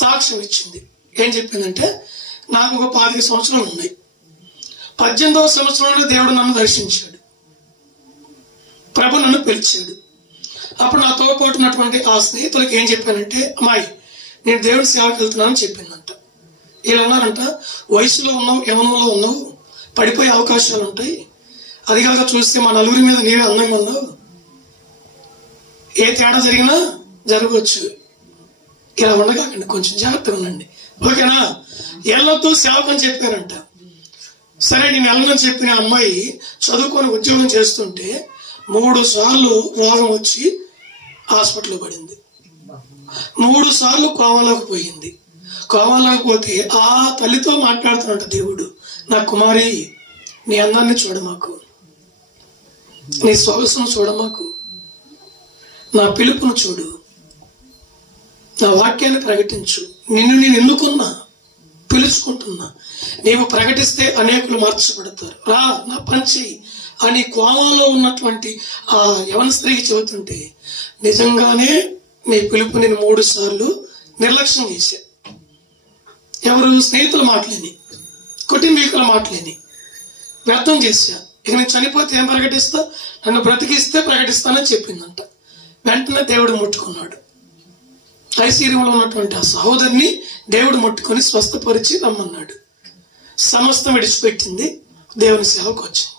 సాక్ష్యం ఇచ్చింది. ఏం చెప్పిందంటే, నాకు ఒక 25 సంవత్సరాలు ఉన్నాయి. 18వ సంవత్సరంలో దేవుడు నన్ను దర్శించాడు, ప్రభు నన్ను పిలిచాడు. అప్పుడు నాతో పాటు ఉన్నటువంటి ఆ స్నేహితులకి ఏం చెప్పానంటే, అమ్మాయి నేను దేవుడి సేవకి వెళ్తున్నానని చెప్పిందంట. వీళ్ళు అన్నారంట, వయసులో ఉన్నావు, యవ్వనంలో ఉన్నావు, పడిపోయే అవకాశాలు ఉంటాయి, అది కాక చూస్తే మా నలుగురి మీద నీవే అందంగా ఉన్నావు, ఏ తేడా జరిగినా జరగవచ్చు, ఇలా ఉండగాకండి, కొంచెం జాగ్రత్తగా ఉండండి, ఓకేనా, వెళ్ళొద్దు సేవకు అని చెప్పారంట. సరే నేను వెళ్ళనని చెప్పిన అమ్మాయి చదువుకొని ఉద్యోగం చేస్తుంటే 3 సార్లు రోగం వచ్చి హాస్పిటల్లో పడింది. 3 సార్లు కోమాలోకి పోయింది. కోమాలోకి పోతే ఆ తల్లితో మాట్లాడుతున్నట్ట దేవుడు, నా కుమారి నీ అందాన్ని చూడమాకు, నీ సొగసును చూడమాకు, నా పిలుపును చూడు, నా వాక్యాన్ని ప్రకటించు, నిన్ను నేను ఎన్నుకున్నా, పిలుచుకుంటున్నా, నీవు ప్రకటిస్తే అనేకులు మార్చబడతారు, రా నా పని చెయ్యి అని కోమాలో ఉన్నటువంటి ఆ యవన స్త్రీకి చెబుతుంటే, నిజంగానే నీ పిలుపు నేను 3 సార్లు నిర్లక్ష్యం చేశా. ఎవరు? స్నేహితుల మాటలేని, కుటుంబీకుల మాటలేని వ్యర్థం చేశా. ఇక నేను చనిపోతే ఏం ప్రకటిస్తా, నన్ను బ్రతికిస్తే ప్రకటిస్తానని చెప్పిందంట. వెంటనే దేవుడు ముట్టుకున్నాడు. ఐశ్వర్యంలో ఉన్నటువంటి ఆ సహోదరిని దేవుడు ముట్టుకొని స్వస్థపరిచి రమ్మన్నాడు. సమస్తం విడిచిపెట్టింది, దేవుని సేవకు వచ్చింది.